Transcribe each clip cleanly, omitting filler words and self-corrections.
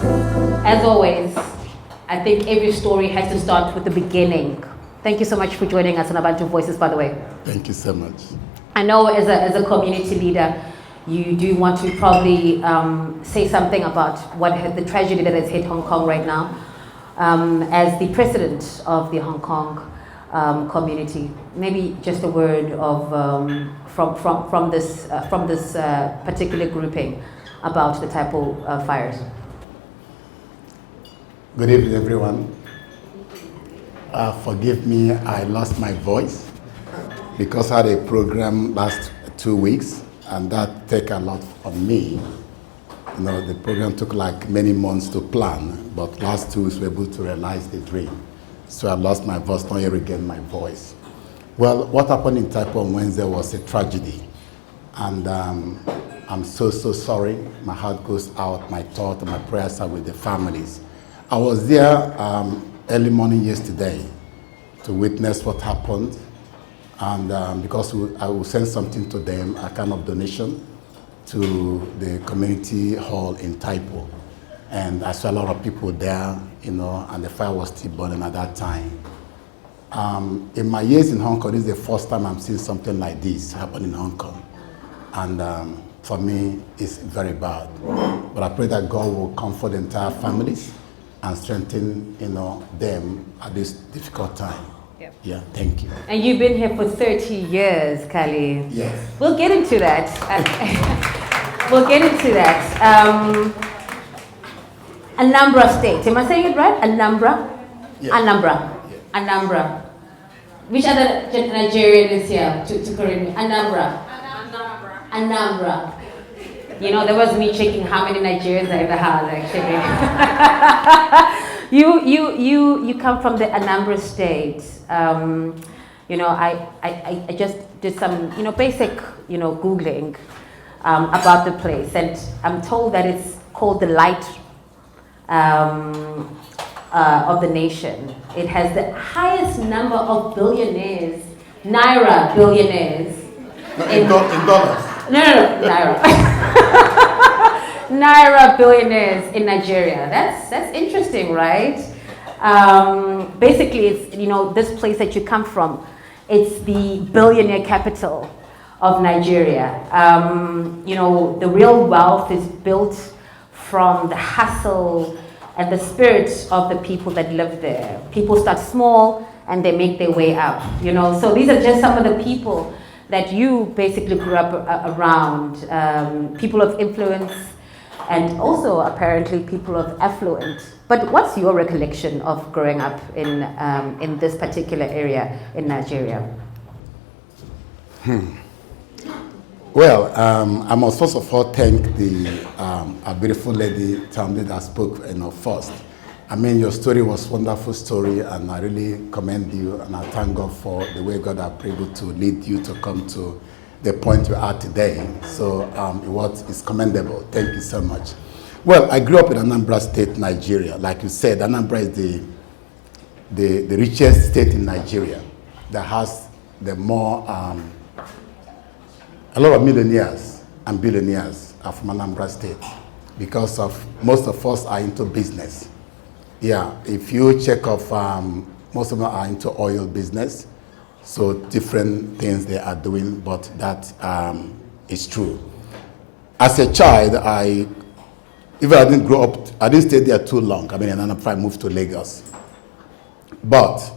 As always, I think every story has to start with the beginning. Thank you so much for joining us on ABANTUvoices, by the way. Thank you so much. I know as a community leader, you do want to probably say something about the tragedy that has hit Hong Kong right now. As the president of the Hong Kong community, maybe just a word of from this particular grouping about the Taipo fires. Good evening, everyone. Forgive me, I lost my voice because I had a program last 2 weeks, and that took a lot from me. You know, the program took like many months to plan, but last 2 weeks we were able to realize the dream. So I lost my voice, not yet regained my voice. Well, what happened in Taipo on Wednesday was a tragedy. And I'm so sorry. My heart goes out, my thought and my prayers are with the families. I was there early morning yesterday to witness what happened. And because I will send something to them, a kind of donation to the community hall in Taipo. And I saw a lot of people there, you know, and the fire was still burning at that time. In my years in Hong Kong, this is the first time I'm seeing something like this happen in Hong Kong. And for me, it's very bad. But I pray that God will comfort the entire families and strengthen, you know, them at this difficult time. Yep. Yeah, thank you. And you've been here for 30 years, Cally. Yes. We'll get into that. We'll get into that. Anambra State. Am I saying it right? Anambra? Yes. Anambra. Yes. Anambra. Which other Nigerian is here to correct me? Anambra. Anambra. You know, that was me checking how many Nigerians are in the house, actually. you come from the Anambra State. You know, I just did some, you know, basic, you know, Googling about the place, and I'm told that it's called the light of the nation. It has the highest number of billionaires, Naira billionaires. In dollars? No, Naira. Naira billionaires in Nigeria. That's interesting, right? Basically, it's, you know, this place that you come from, it's the billionaire capital of Nigeria. You know, the real wealth is built from the hustle and the spirit of the people that live there. People start small and they make their way up, you know. So these are just some of the people that you basically grew up around, people of influence and also apparently people of affluence. But what's your recollection of growing up in this particular area in Nigeria? Well, I must first of all thank a beautiful lady, Tammy, that spoke, you know, first. I mean, your story was a wonderful story, and I really commend you, and I thank God for the way God has been able to lead you to come to the point you are today. So it's commendable. Thank you so much. Well, I grew up in Anambra State, Nigeria. Like you said, Anambra is the richest state in Nigeria that has the more, a lot of millionaires and billionaires are from Anambra State because of most of us are into business. Yeah, if you check off, most of them are into oil business, so different things they are doing, but that is true. As a child, even I didn't grow up, I didn't stay there too long. I mean, and I moved to Lagos. But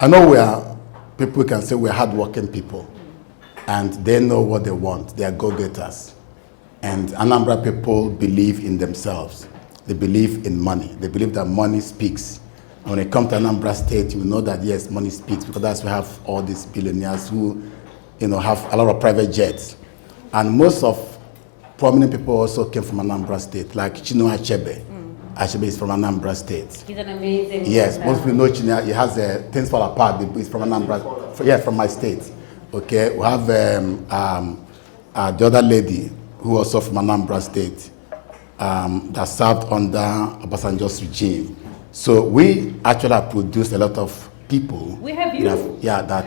I know people can say we're hardworking people, and they know what they want. They are go-getters. And Anambra people believe in themselves. They believe in money. They believe that money speaks. And when it comes to Anambra State, you know that yes, money speaks, because that's why we have all these billionaires who, you know, have a lot of private jets. And most of prominent people also came from Anambra State, like Chinua Achebe. Achebe is from Anambra State. He's an amazing Yes, most people know Chinua. He has Things Fall Apart. He's from Anambra. Yeah, from my state. Okay, we have the other lady who also from Anambra State. That served under Obasanjo's regime. So we actually have produced a lot of people. We have you. That.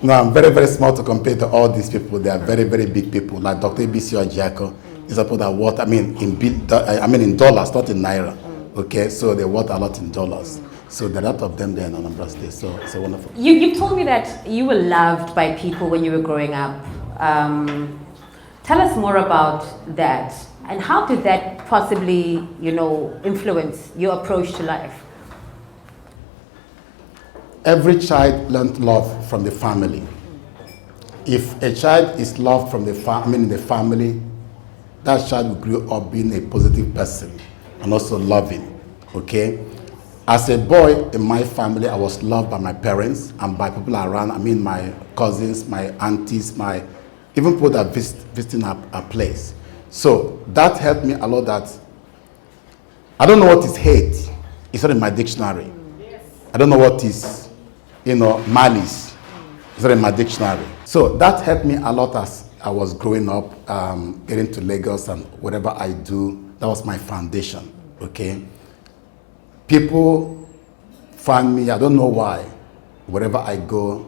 No, I'm very, very small to compare to all these people. They are very, very big people, like Dr. A.B.C. Ojiako. These are people that worth, in dollars, not in naira. Okay, so they worth a lot in dollars. So there are a lot of them there in Anambra State. So it's a wonderful. You told me that you were loved by people when you were growing up. Tell us more about that. And how did that possibly, influence your approach to life? Every child learns love from the family. If a child is loved from the family, that child will grow up being a positive person and also loving. Okay? As a boy in my family, I was loved by my parents and by people around. My cousins, my aunties, even people that visiting our place. So that helped me a lot. That I don't know what is hate. It's not in my dictionary. I don't know what is malice. It's not in my dictionary. So that helped me a lot as I was growing up, getting to Lagos, and whatever I do, that was my foundation, okay? People find me, I don't know why, wherever I go,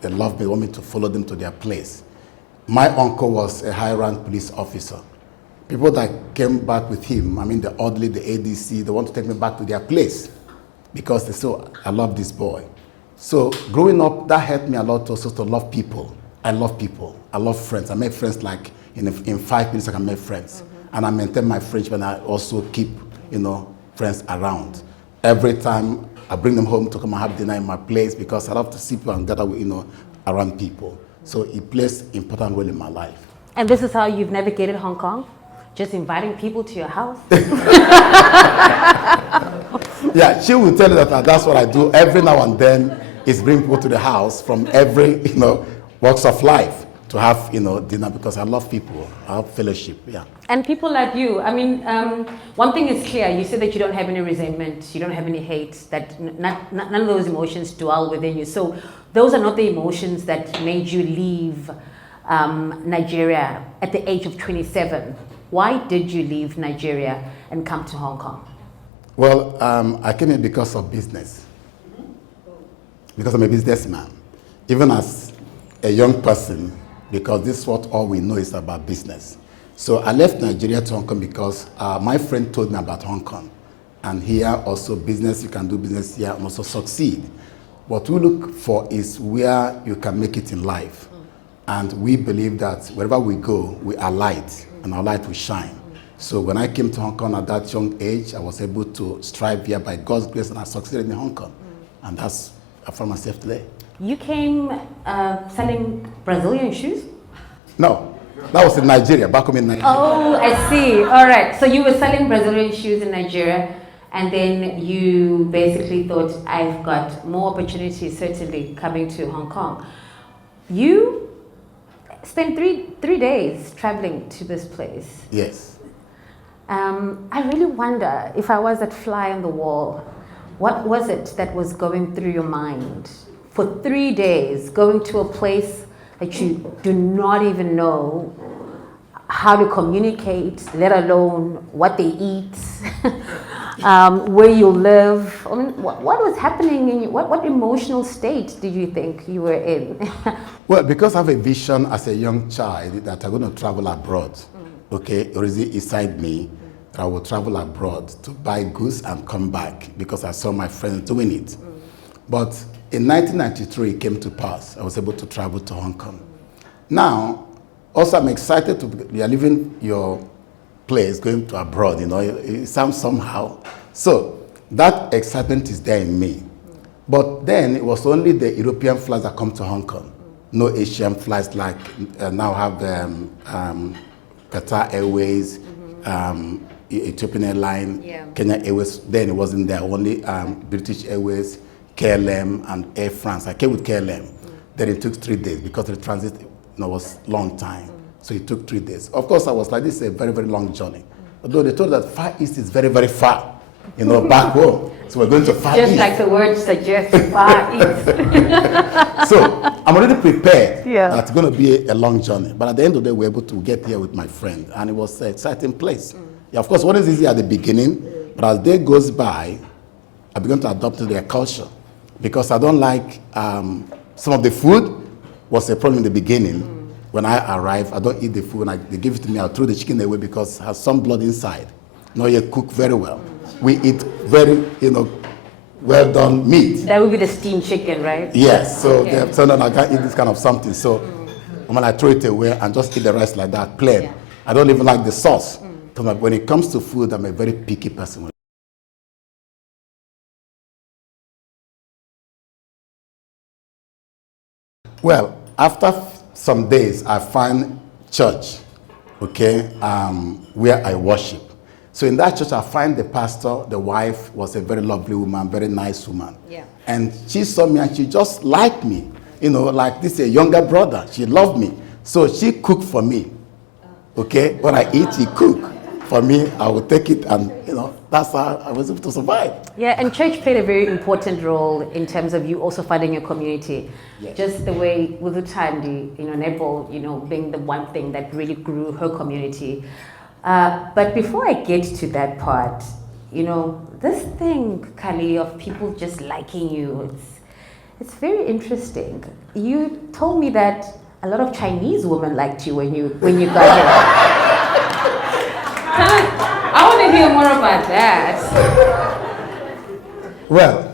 they love me, want me to follow them to their place. My uncle was a high-rank police officer. People that came back with him, the orderly, the ADC, they want to take me back to their place because they say, I love this boy. So growing up, that helped me a lot also to love people. I love people. I love friends. I make friends like in 5 minutes I can make friends. And I maintain my friendship, and I also keep, friends around. Every time I bring them home to come and have dinner in my place because I love to see people and gather with, around people. So it plays an important role in my life. And this is how you've navigated Hong Kong? Just inviting people to your house? Yeah, she will tell you that that's what I do every now and then, is bring people to the house from every, walks of life to have, dinner, because I love people, I love fellowship, yeah. And people like you, one thing is clear, you said that you don't have any resentment, you don't have any hate, that none of those emotions dwell within you. So those are not the emotions that made you leave Nigeria at the age of 27. Why did you leave Nigeria and come to Hong Kong? Well, I came here because of business. Because I'm a businessman. Even as a young person, because this is what all we know is about business. So I left Nigeria to Hong Kong because my friend told me about Hong Kong. And here also business, you can do business here and also succeed. What we look for is where you can make it in life. And we believe that wherever we go, we are light, and our light will shine. So when I came to Hong Kong at that young age, I was able to strive here by God's grace, and I succeeded in Hong Kong. And that's I found myself today. You came selling Brazilian shoes? No, that was in Nigeria, back home in Nigeria. Oh, I see. All right. So you were selling Brazilian shoes in Nigeria, and then you basically thought, I've got more opportunities, certainly, coming to Hong Kong. You spent three days traveling to this place. Yes. I really wonder, if I was that fly on the wall, what was it that was going through your mind for 3 days, going to a place that you do not even know how to communicate, let alone what they eat, where you live? What was happening in you? What emotional state did you think you were in? Well, because I have a vision as a young child that I'm going to travel abroad, okay, already inside me, that I will travel abroad to buy goods and come back because I saw my friends doing it. But in 1993, it came to pass. I was able to travel to Hong Kong. Now, also I'm excited you are leaving your place, going to abroad, it sounds somehow. So that excitement is there in me. But then it was only the European flights that come to Hong Kong. No Asian flights like now have Qatar Airways, Ethiopian Airlines, Kenya Airways. Then it wasn't there, only British Airways, KLM, and Air France. I came with KLM. Then it took 3 days because the transit was long time. So it took 3 days. Of course, I was like, this is a very, very long journey. Although they told that Far East is very, very far, back home. So we're going to Far East. Just like the word suggests, Far East. So I'm already prepared that it's going to be a long journey. But at the end of the day, we were able to get here with my friend. And it was an exciting place. Yeah, of course, it wasn't easy at the beginning. But as day goes by, I began to adopt their culture. Because I don't like some of the food was a problem in the beginning. when I arrive, I don't eat the food. They give it to me, I'll throw the chicken away because it has some blood inside. Not yet cooked very well. We eat very, well done meat. That would be the steamed chicken, right? Yes. So they have said, no, I can't eat this kind of something. So when I throw it away and just eat the rest like that, plain. Yeah. I don't even like the sauce. Because when it comes to food, I'm a very picky person. Well, after some days, I find church, where I worship. So in that church, I find the pastor, the wife was a very lovely woman, very nice woman. Yeah. And she saw me and she just liked me, like this a younger brother. She loved me. So she cooked for me. What I eat, she cook. For me, I would take it and, that's how I was able to survive. Yeah, and church played a very important role in terms of you also finding your community. Yes. Just the way with the time, Nebo, being the one thing that really grew her community. But before I get to that part, this thing, Cally, of people just liking you, it's very interesting. You told me that a lot of Chinese women liked you when you got here. I want to hear more about that. Well,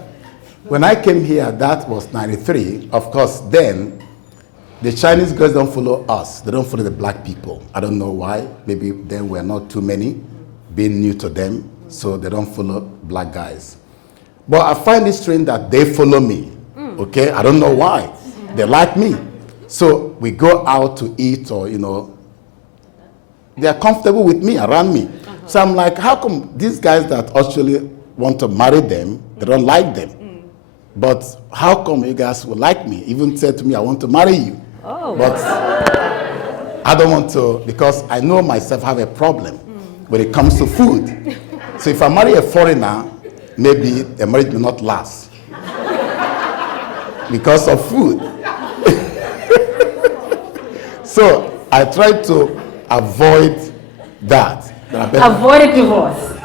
when I came here, that was 93. Of course, then, the Chinese girls don't follow us. They don't follow the black people. I don't know why. Maybe then we're not too many, being new to them, so they don't follow black guys. But I find it strange that they follow me, I don't know why. They like me. So we go out to eat or, they are comfortable with me, around me. So I'm like, how come these guys that actually want to marry them, they don't like them? But how come you guys will like me? Even said to me, I want to marry you. Oh. But I don't want to, because I know myself have a problem when it comes to food. So if I marry a foreigner, maybe the marriage will not last because of food. So I try to avoid that. Avoid a divorce.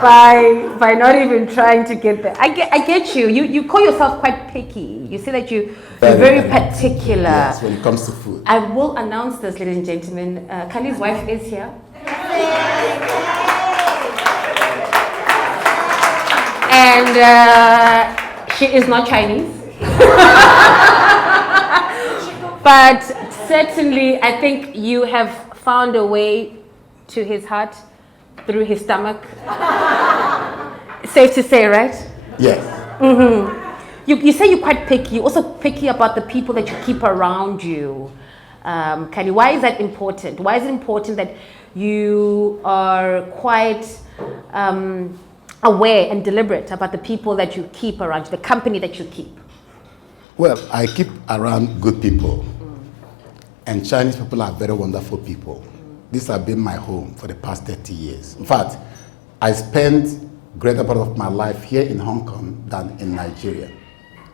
By not even trying to get there. I get you. You call yourself quite picky. You say that you're very particular. Yes, when it comes to food. I will announce this, ladies and gentlemen. Cally's wife is here. And she is not Chinese. But certainly, I think you have found a way to his heart through his stomach. Safe to say, right? Yes. You say you're quite picky. You're also picky about the people that you keep around you. Cally, why is that important? Why is it important that you are quite aware and deliberate about the people that you keep around you, the company that you keep? Well, I keep around good people. And Chinese people are very wonderful people. This has been my home for the past 30 years. In fact, I spent greater part of my life here in Hong Kong than in Nigeria.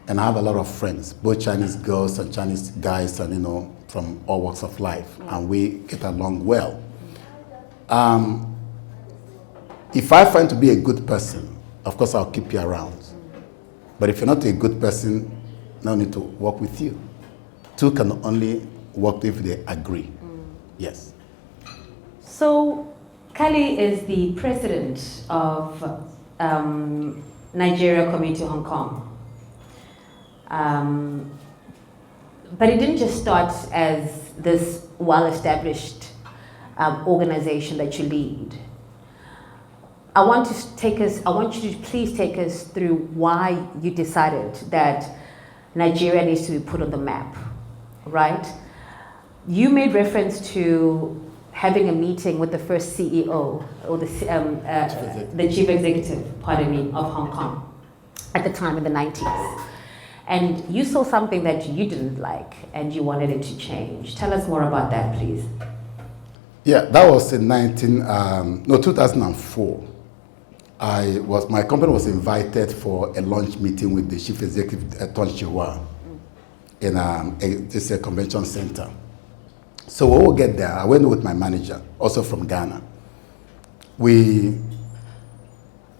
And I have a lot of friends, both Chinese girls and Chinese guys, and from all walks of life. And we get along well. If I find to be a good person, of course I'll keep you around. But if you're not a good person, no need to work with you. Two can only work if they agree. Yes. So, Cally is the president of Nigeria Community Hong Kong. But it didn't just start as this well-established organization that you lead. I want you to please take us through why you decided that Nigeria needs to be put on the map, right? You made reference to having a meeting with the first CEO, or the chief executive, of Hong Kong at the time in the 90s. And you saw something that you didn't like and you wanted it to change. Tell us more about that, please. Yeah, that was in 2004. My company was invited for a lunch meeting with the chief executive at Tonchiwa in this convention center. So when we get there, I went with my manager, also from Ghana. When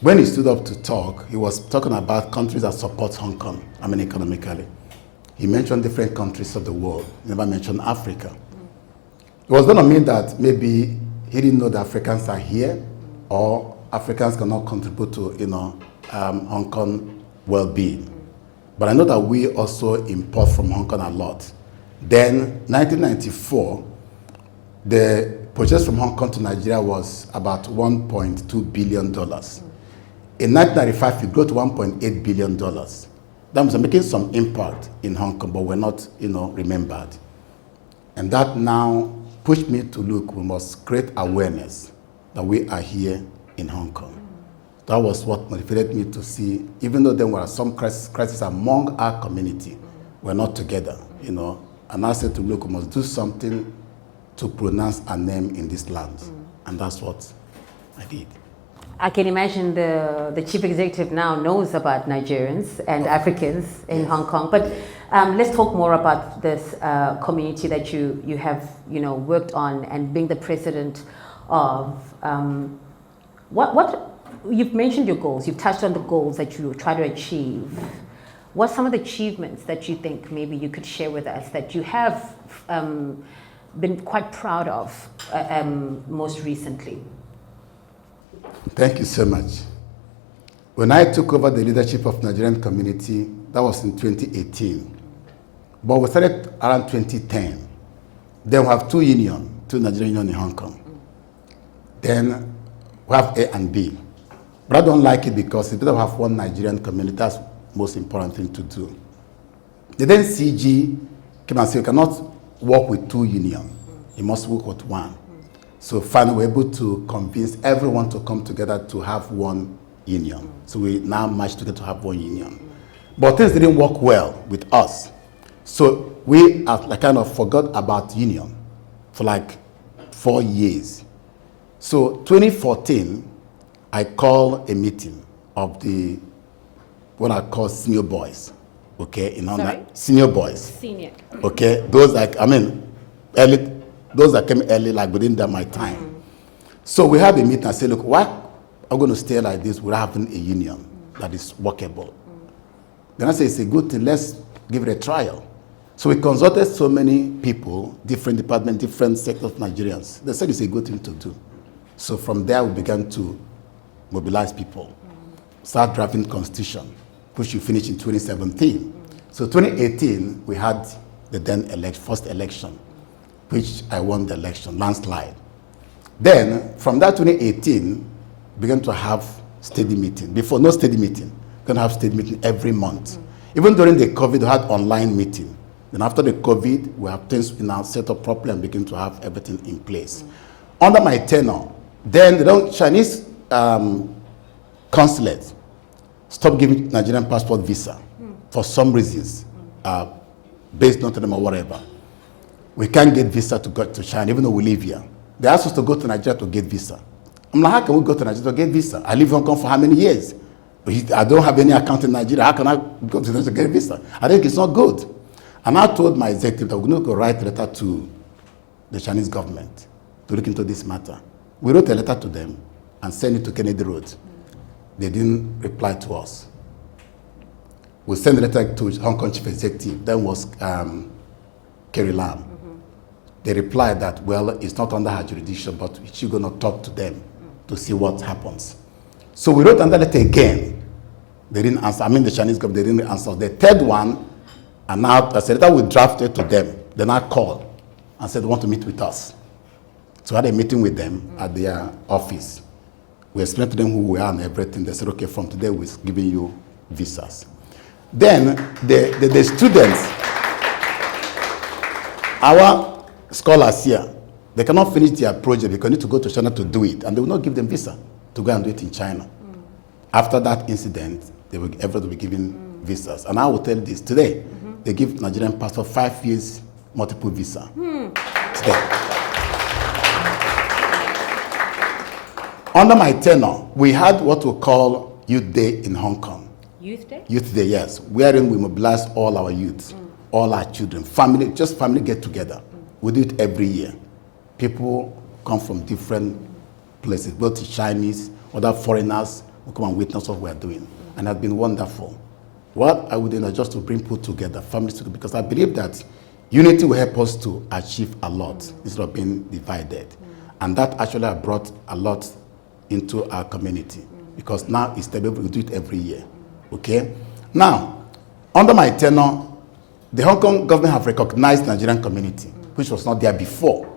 he stood up to talk, he was talking about countries that support Hong Kong, economically. he mentioned different countries of the world. He never mentioned Africa. It was going to mean that maybe he didn't know that Africans are here, or Africans cannot contribute to, Hong Kong well-being. But I know that we also import from Hong Kong a lot. Then, 1994, the purchase from Hong Kong to Nigeria was about $1.2 billion. In 1995, it grew to $1.8 billion. That was making some impact in Hong Kong, but we're not, remembered. And that now pushed me to look, we must create awareness that we are here in Hong Kong. That was what motivated me to see, even though there were some crises among our community, we're not together, And I said to look, we must do something to pronounce our name in this land. And that's what I did. I can imagine the chief executive now knows about Nigerians and Africans in Hong Kong. But let's talk more about this community that you have worked on and being the president of. What you've mentioned your goals. You've touched on the goals that you try to achieve. What are some of the achievements that you think maybe you could share with us that you have been quite proud of most recently? Thank you so much. When I took over the leadership of Nigerian community, that was in 2018. But we started around 2010. Then we have two Nigerian unions in Hong Kong. Then we have A and B. But I don't like it because it's better to have one Nigerian community. That's the most important thing to do. Then CG came and said, you cannot work with two unions. You must work with one. So finally, we're able to convince everyone to come together to have one union. So we now match together to have one union. But things didn't work well with us. So we kind of forgot about union for like 4 years. So 2014, I called a meeting of what I call senior boys. Okay, senior boys. Senior. Okay, those early. Those that came early, like within my time. So we had a meeting and said, look, why are we going to stay like this without having a union that is workable? Then I said, it's a good thing, let's give it a trial. So we consulted so many people, different departments, different sectors of Nigerians. They said it's a good thing to do. So from there, we began to mobilize people, start drafting constitution, which we finished in 2017. So 2018, we had the then first election, which I won the election, landslide. Then, from that 2018, began to have steady meeting. Before, no steady meeting. We're going to have steady meeting every month. Even during the COVID, we had online meeting. Then after the COVID, we have things now set up properly and begin to have everything in place. Under my tenure, then the Chinese consulate stopped giving Nigerian passport visa for some reasons, based on them or whatever. We can't get visa to go to China, even though we live here. They asked us to go to Nigeria to get visa. I'm like, how can we go to Nigeria to get visa? I live in Hong Kong for how many years? I don't have any account in Nigeria. How can I go to Nigeria to get visa? I think it's not good. And I told my executive that we're going to write a letter to the Chinese government to look into this matter. We wrote a letter to them and sent it to Kennedy Road. They didn't reply to us. We sent a letter to Hong Kong chief executive. Then was Carrie Lam. They replied that, well, it's not under her jurisdiction, but she's going to talk to them to see what happens. So we wrote another letter again. They didn't answer. The Chinese government, they didn't answer. The third one, and now I said that we drafted to them. Then I called and said, they want to meet with us. So I had a meeting with them at their office. We explained to them who we are and everything. They said, okay, from today, we're giving you visas. Then the students, our scholars here, they cannot finish their project because they need to go to China to do it, and they will not give them visa to go and do it in China. After that incident, everybody will be given visas. And I will tell you this, today, they give Nigerian passport 5 years, multiple visa. Today. Under my tenure, we had what we call Youth Day in Hong Kong. Youth Day? Youth Day, yes. Wherein we mobilize all our youth, all our children, family get together. We do it every year. People come from different places, both Chinese, other foreigners, who come and witness what we're doing. And it's been wonderful. what I would do just to bring people together, families together, because I believe that unity will help us to achieve a lot instead of being divided. And that actually has brought a lot into our community, because now it's stable, we do it every year. Okay? Now, under my tenure, the Hong Kong government have recognized Nigerian community, which was not there before.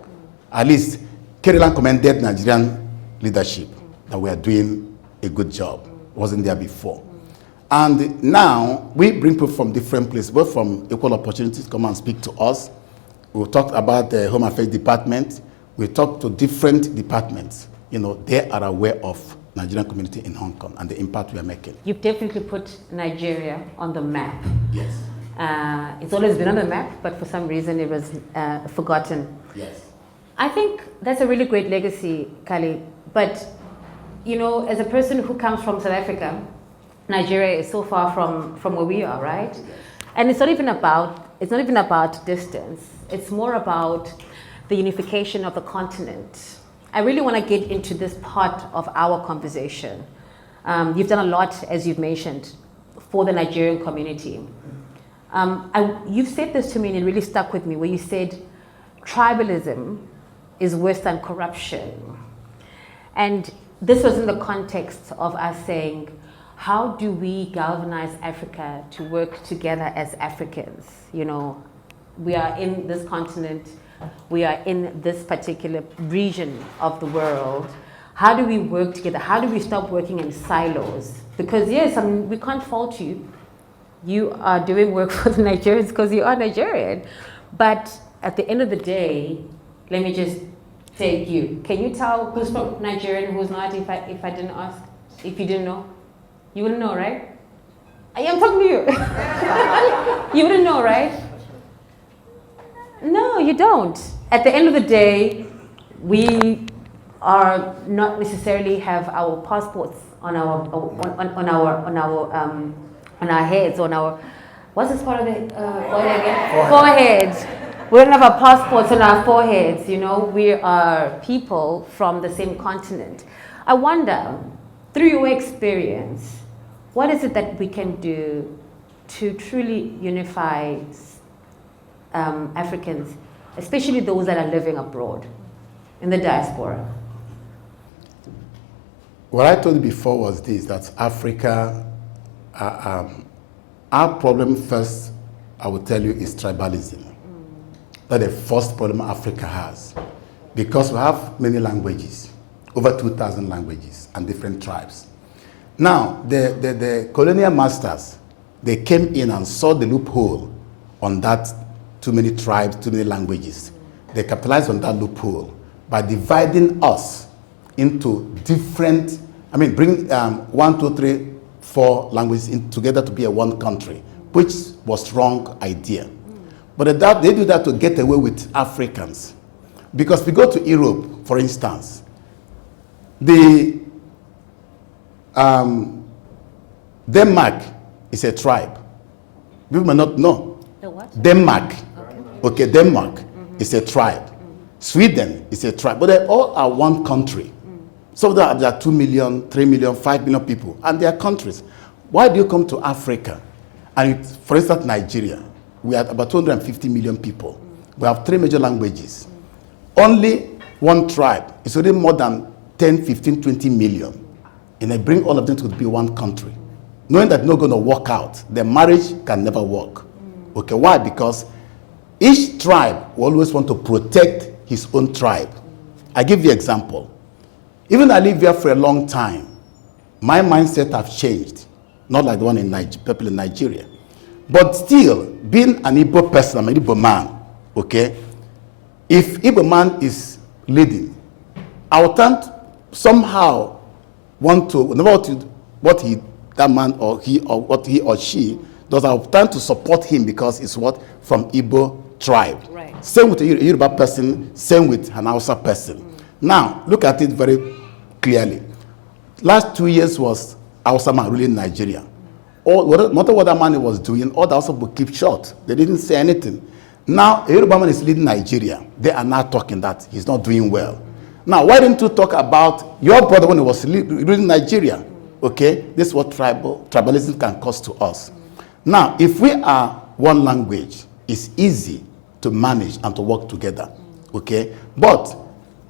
At least, Caroline commended Nigerian leadership that we are doing a good job. Wasn't there before. And now, we bring people from different places, both from Equal Opportunities, come and speak to us. We'll talk about the Home Affairs Department. We talk to different departments. You know, they are aware of Nigerian community in Hong Kong and the impact we are making. You've definitely put Nigeria on the map. Yes. It's always been on the map, but for some reason it was forgotten. Yes. I think that's a really great legacy, Cally. But, you know, as a person who comes from South Africa, Nigeria is so far from where we are, right? And it's not even about distance. It's more about the unification of the continent. I really want to get into this part of our conversation. You've done a lot, as you've mentioned, for the Nigerian community. You've said this to me and it really stuck with me, where you said tribalism is worse than corruption. And this was in the context of us saying, how do we galvanize Africa to work together as Africans? You know, we are in this continent, we are in this particular region of the world. How do we work together? How do we stop working in silos? Because yes, I mean, we can't fault you. You are doing work for the Nigerians because you are Nigerian. But at the end of the day, let me just take you. Can you tell who's from Nigerian, who's not, if I didn't ask? If you didn't know? You wouldn't know, right? I am talking to you. You wouldn't know, right? No, you don't. At the end of the day, we are not necessarily have our passports on our heads, on our, what's this part of the forehead again? Foreheads. We don't have our passports on our foreheads, you know. We are people from the same continent. I wonder, through your experience, what is it that we can do to truly unify Africans, especially those that are living abroad, in the diaspora? What I told you before was this, that Africa, our problem first, I will tell you, is tribalism. That's the first problem Africa has. Because we have many languages, over 2,000 languages and different tribes. Now, the colonial masters, they came in and saw the loophole on that too many tribes, too many languages. They capitalized on that loophole by dividing us into different, bring 1, 2, 3, 4 languages together to be a one country, which was wrong idea. But they do that to get away with Africans. Because we go to Europe, for instance, Denmark is a tribe. People may not know. The what? Denmark. Okay, Denmark is a tribe. Sweden is a tribe. But they all are one country. So there are 2 million, 3 million, 5 million people, and they are countries. Why do you come to Africa? And for instance, Nigeria, we are about 250 million people. We have 3 major languages. Only one tribe is already more than 10, 15, 20 million. And they bring all of them to be one country. Knowing that not going to work out, the marriage can never work. Okay, why? Because each tribe will always want to protect his own tribe. I give you an example. Even I live here for a long time, my mindset have changed. Not like the one in people in Nigeria. But still, being an Igbo person, I'm an Igbo man, okay? If Igbo man is leading, I will tend somehow want to, no matter what that man or what he or she does, I will tend to support him because it's what? From Igbo tribe. Right. Same with a Yoruba person, same with an Hausa person. Now, look at it very clearly. Last 2 years was Hausa man ruling Nigeria. No matter what that man was doing, all the Hausa people keep short. They didn't say anything. Now, a Yoruba man is leading Nigeria. They are now talking that he's not doing well. Now, why didn't you talk about your brother when he was ruling Nigeria? Okay, this is what tribalism can cause to us. Now, if we are one language, it's easy to manage and to work together, okay? But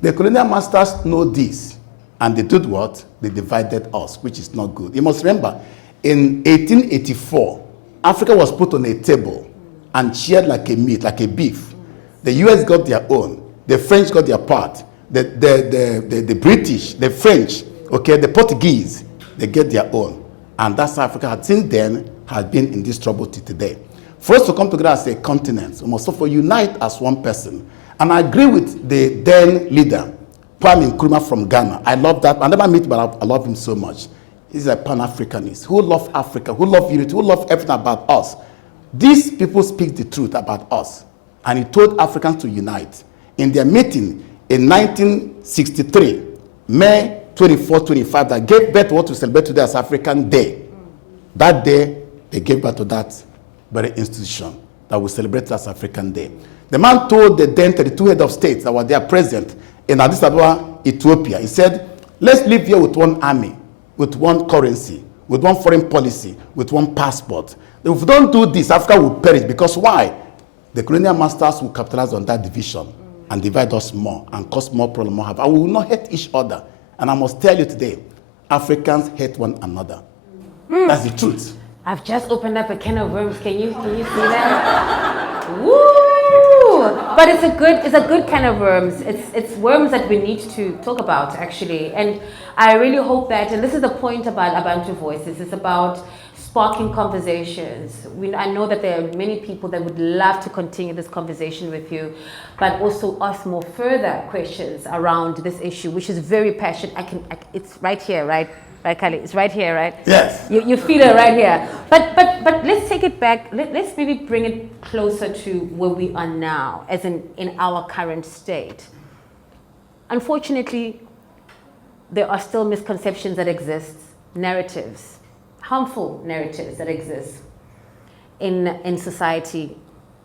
the colonial masters know this, and they did what? They divided us, which is not good. You must remember, in 1884, Africa was put on a table and shared like a meat, like a beef. The US got their own. The French got their part. The British, the French, okay, the Portuguese, they get their own. And that's how Africa had since then has been in this trouble till today. For us to come together as a continent, we must therefore unite as one person. And I agree with the then leader, Kwame Nkrumah from Ghana. I love that. I never met him, but I love him so much. He's a Pan-Africanist who loves Africa, who loves unity, who loves everything about us. These people speak the truth about us. And he told Africans to unite. In their meeting in 1963, May 24, 25, that gave birth to what we celebrate today as African Day. That day, they gave birth to that very institution that we celebrate as African Day. The man told the then 32 heads of states that were there present in Addis Ababa, Ethiopia, he said, let's live here with one army, with one currency, with one foreign policy, with one passport. If we don't do this, Africa will perish. Because why? The colonial masters will capitalize on that division and divide us more and cause more problem, more havoc. And we will not hate each other. And I must tell you today, Africans hate one another. That's the truth. I've just opened up a can of worms. Can you see that? Woo! But it's a good can of worms. It's worms that we need to talk about, actually. And I really hope that, and this is the point about Abantu Voices, it's about sparking conversations. I know that there are many people that would love to continue this conversation with you, but also ask more further questions around this issue, which is very passionate. It's right here, right? Right, Cally? It's right here, right? Yes. You feel it right here. But let's take it back. Let's maybe bring it closer to where we are now, as in our current state. Unfortunately, there are still misconceptions that exist, narratives, harmful narratives that exist in society,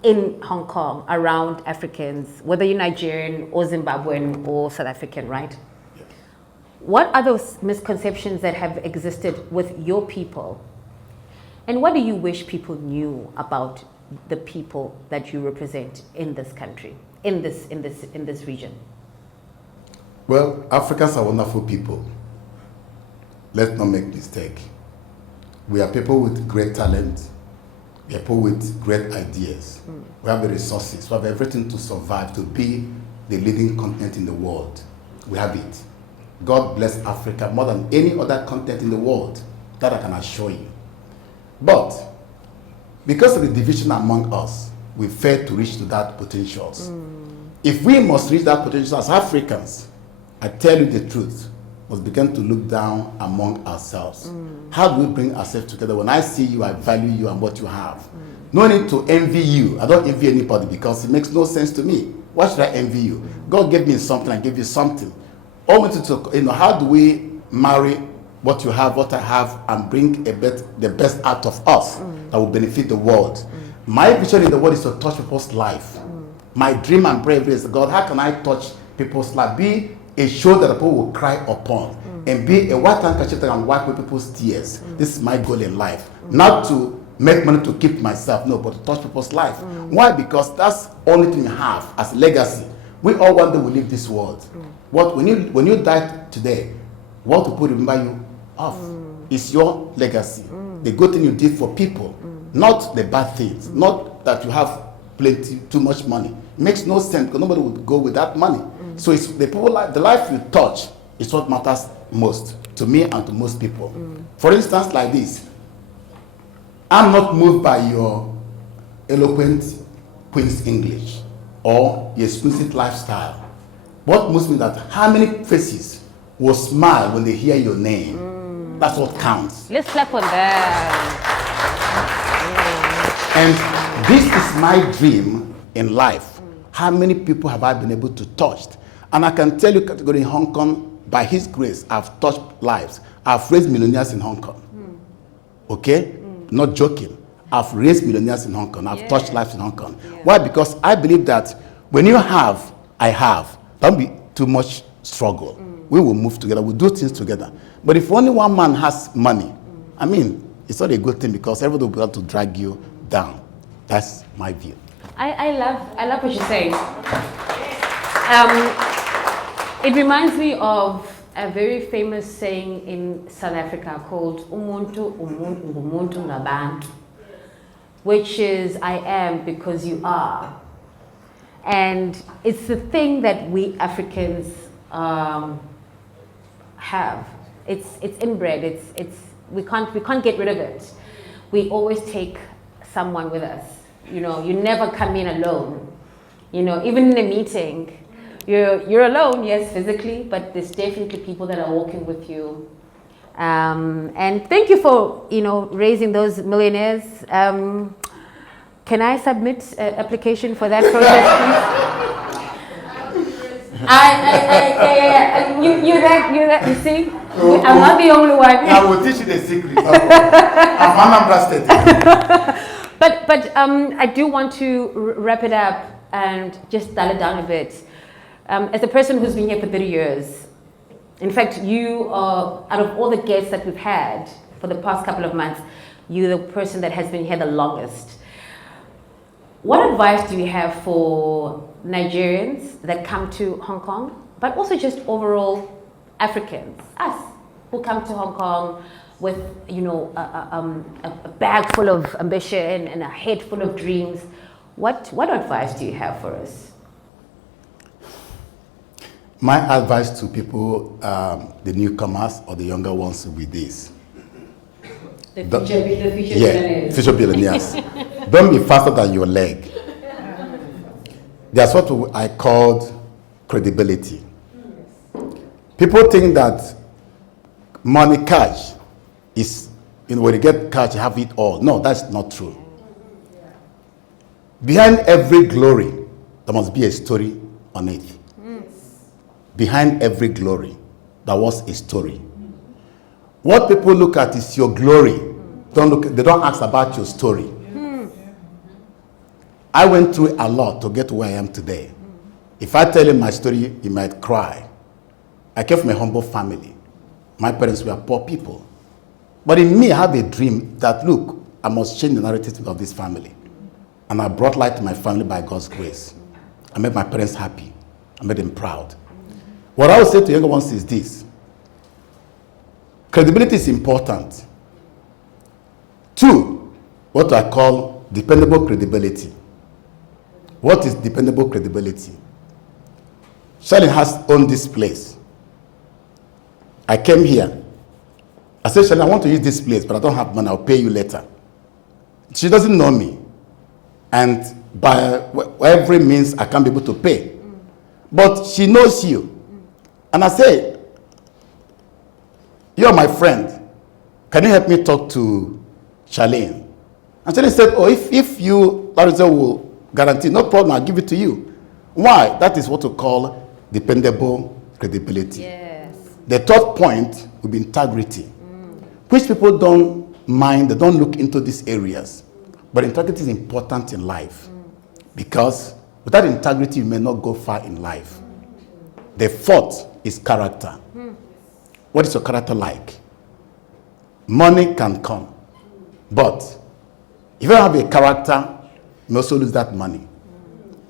in Hong Kong, around Africans, whether you're Nigerian or Zimbabwean or South African, right? What are those misconceptions that have existed with your people? And what do you wish people knew about the people that you represent in this country, in this region? Well, Africans are wonderful people. Let's not make mistake. We are people with great talent. We are people with great ideas. We have the resources. We have everything to survive, to be the leading continent in the world. We have it. God bless Africa more than any other continent in the world. That I can assure you. But because of the division among us, we fail to reach to that potentials. If we must reach that potential as Africans, I tell you the truth, must begin to look down among ourselves. How do we bring ourselves together? When I see you, I value you and what you have. No need to envy you. I don't envy anybody because it makes no sense to me. Why should I envy you? God gave me something, I give you something. How do we marry what you have, what I have, and bring the best out of us that will benefit the world? My vision in the world is to touch people's life. My dream and prayer is, God, how can I touch people's life? Be a shoulder that people will cry upon, and be a white handkerchief that can wipe away people's tears. This is my goal in life. Not to make money to keep myself, no, but to touch people's life. Why? Because that's the only thing you have as a legacy. We all one day will leave this world. When you die today, what will people remember you of is your legacy. The good thing you did for people, not the bad things. Not that you have too much money. It makes no sense because nobody would go with that money. So it's the life you touch is what matters most to me and to most people. For instance, like this, I'm not moved by your eloquent Queen's English or your exquisite lifestyle. What moves me is that how many faces will smile when they hear your name. That's what counts. Let's clap on that. And this is my dream in life. How many people have I been able to touch? And I can tell you, category in Hong Kong, by His grace, I've touched lives. I've raised millionaires in Hong Kong. Okay? Not joking. I've raised millionaires in Hong Kong. I've touched lives in Hong Kong. Why? Because I believe that when you have, I have. Don't be too much struggle. We will move together. We'll do things together. But if only one man has money, it's not a good thing because everybody will be able to drag you down. That's my view. I love what you're saying. It reminds me of a very famous saying in South Africa called Umuntu ngumuntu ngabantu, which is I am because you are. And it's the thing that we Africans have. It's inbred. We can't get rid of it. We always take someone with us. You know, you never come in alone. You know, even in a meeting, you're alone, yes, physically, but there's definitely people that are walking with you. And thank you for, raising those millionaires. Can I submit an application for that process, please? You that, you see? I'm not the only one. I will teach you the secret. I'm Anambra State. But I do want to wrap it up and just dial it down a bit. As a person who's been here for 30 years, in fact, you are, out of all the guests that we've had for the past couple of months, you're the person that has been here the longest. What advice do you have for Nigerians that come to Hong Kong, but also just overall Africans, us, who come to Hong Kong with, a bag full of ambition and a head full of dreams? What advice do you have for us? My advice to people, the newcomers or the younger ones, will be this. The future future billionaires. Don't be faster than your leg. That's what I called credibility. People think that money, cash, is, when you get cash, you have it all. No, that's not true. Behind every glory, there must be a story on it. Behind every glory, there was a story. What people look at is your glory. They don't ask about your story. I went through a lot to get where I am today. If I tell you my story, you might cry. I came from a humble family. My parents were poor people. But in me, I have a dream that, look, I must change the narrative of this family. And I brought light to my family by God's grace. I made my parents happy. I made them proud. What I would say to younger ones is this. Credibility is important. 2, what I call dependable credibility. What is dependable credibility? Shirley has owned this place. I came here. I said, Shirley, I want to use this place, but I don't have money. I'll pay you later. She doesn't know me. And by every means, I can't be able to pay. But she knows you. And I say, you're my friend. Can you help me talk to Charlene? And Charlene said, oh, if you, Lirandzu, will guarantee, no problem, I'll give it to you. Why? That is what we call dependable credibility. Yes. The third point will be integrity, which people don't mind, they don't look into these areas. But integrity is important in life because without integrity, you may not go far in life. The fourth is character. What is your character like? Money can come, but if you don't have a character, you also lose that money.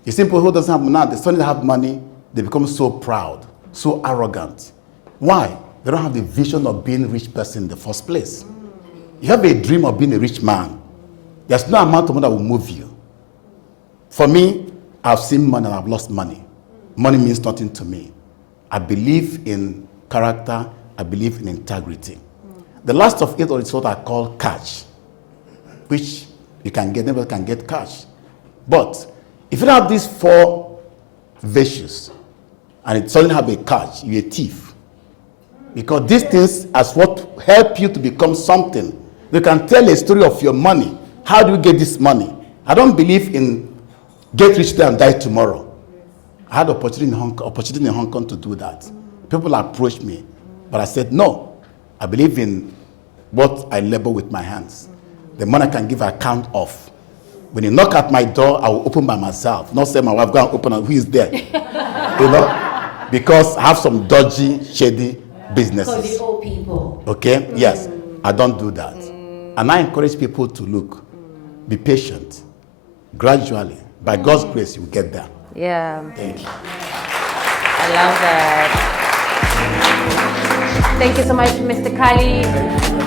You see people who doesn't have money, the suddenly have money, they become so proud, so arrogant. Why? They don't have the vision of being a rich person in the first place. You have a dream of being a rich man. There's no amount of money that will move you. For me, I've seen money and I've lost money. Money means nothing to me. I believe in character. I believe in integrity. The last of it is what I call cash, which you can get, nobody can get cash. But if you don't have these 4 virtues and it suddenly have a cash, you're a thief. Because these things are what help you to become something. You can tell a story of your money. How do you get this money? I don't believe in get rich today and die tomorrow. I had opportunity in Hong Kong to do that. People approached me, but I said, no, I believe in what I labor with my hands. The money I can give account of. When you knock at my door, I will open by myself. Not say my wife, go and open, and who is there? Because I have some dodgy, shady businesses. Because the old people. Okay? Yes, I don't do that. And I encourage people to look, be patient, gradually. By God's grace, you get there. Yeah. Thank you. I love that. Thank you so much, Mr. Cally.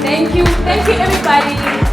Thank you, everybody.